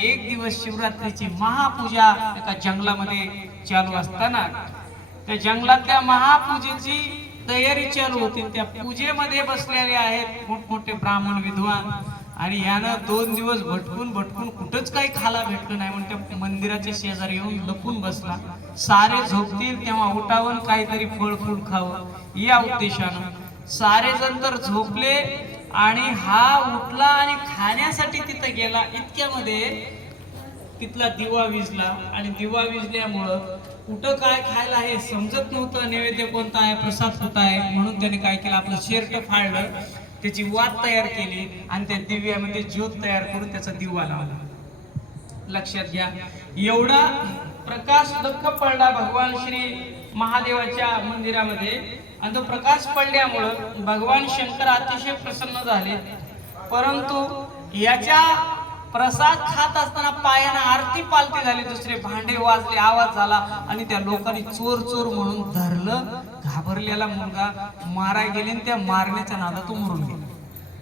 एक दिवस शिवरात्रीची महापूजा एका जंगलामध्ये चालू असताना त्या जंगलातल्या महापूजेची तयारी चालू होती। त्या पूजेमध्ये बसलेले आहेत मोठमोठे ब्राह्मण विद्वान आणि यानं 2 दिवस भटकून भटकून कुठंच काही खाला भेटलं नाही म्हणून त्या मंदिराच्या शेजारी येऊन लपून बसला। सारे झोपतील तेव्हा उठावून काहीतरी फळ फूल खावं या उद्देशानं सारे जण तर झोपले आणि हा उठला आणि खाण्यासाठी तिथं गेला। इतक्यामध्ये तिथला दिवा विझला आणि दिवा विझल्यामुळं कुठं काय खायला हे समजत नव्हतं, नैवेद्य कोणता आहे, प्रसाद होता आहे, म्हणून त्याने काय केलं, आपलं शर्ट फाडलं, त्याची वात तयार केली आणि त्या दिव्यामध्ये ज्योत तयार करून त्याचा दिवा लावला। लक्षात घ्या, एवढा प्रकाश दक्ष पडला भगवान श्री महादेवाच्या मंदिरामध्ये आणि तो प्रकाश पडल्यामुळं भगवान शंकर अतिशय प्रसन्न झाले। परंतु याच्या प्रसाद खात असताना पायाने आरती पालती झाली, दुसरे भांडे वाजले, आवाज झाला आणि त्या लोकांनी चोर चोर म्हणून धरलं। घाबरलेला मुलगा माराय गेले आणि त्या मारण्याच्या नादात तो मरून गेला।